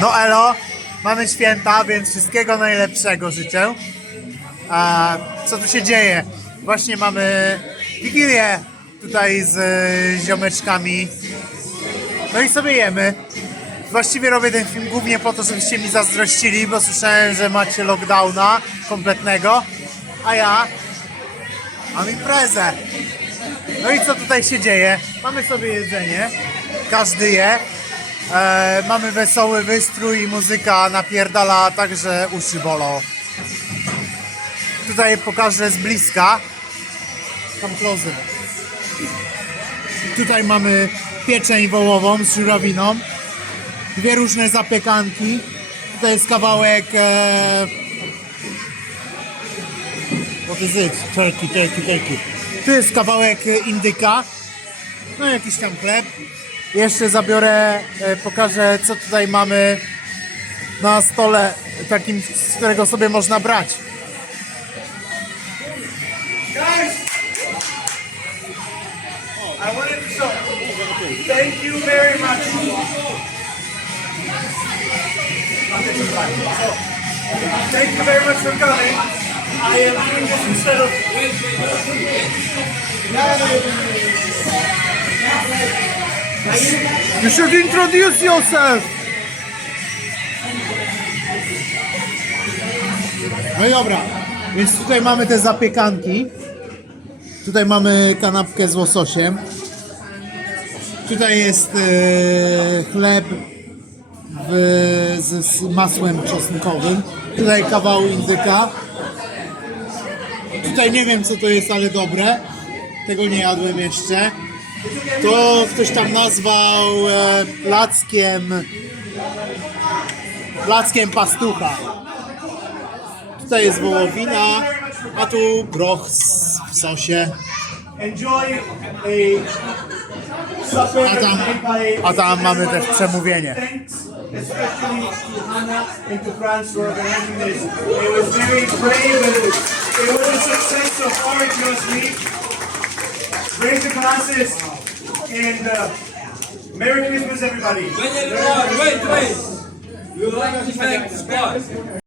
No elo, mamy święta, więc wszystkiego najlepszego życzę. A co tu się dzieje? Właśnie mamy Wigilię tutaj z e, ziomeczkami. No i sobie jemy. Właściwie robię ten film głównie po to, żebyście mi zazdrościli, bo słyszałem, że macie lockdowna kompletnego, a ja mam imprezę. No i co tutaj się dzieje? Mamy sobie jedzenie, każdy je. E, mamy wesoły wystrój i muzyka napierdala tak, że uszy bolą. Tutaj pokażę z bliska. Tam close. Tutaj mamy pieczeń wołową z żurawiną. Dwie różne zapiekanki. Tutaj jest kawałek e... What is it? Turkey, turkey, turkey. Tu jest kawałek indyka. No jakiś tam chleb. Jeszcze zabiorę, e, pokażę co tutaj mamy na stole takim, z którego sobie można brać. Thank you very much. Thank you very much for coming. I am doing this instead of. You should introduce yourself! No i dobra, więc tutaj mamy te zapiekanki. Tutaj mamy kanapkę z łososiem. Tutaj jest e, chleb w, z, z masłem czosnkowym. Tutaj kawał indyka. Tutaj nie wiem co to jest, ale dobre. Tego nie jadłem jeszcze. To ktoś tam nazwał e, plackiem plackiem pastucha. Tutaj jest wołowina, a tu groch z- w sosie. A tam, a tam mamy też przemówienie. Especially to Hannah and to Franz for organizing this. It was very brave and it was a success so far. Raise the glasses and uh, Merry Christmas, everybody. Wait, everyone, wait, wait. Would like to thank the.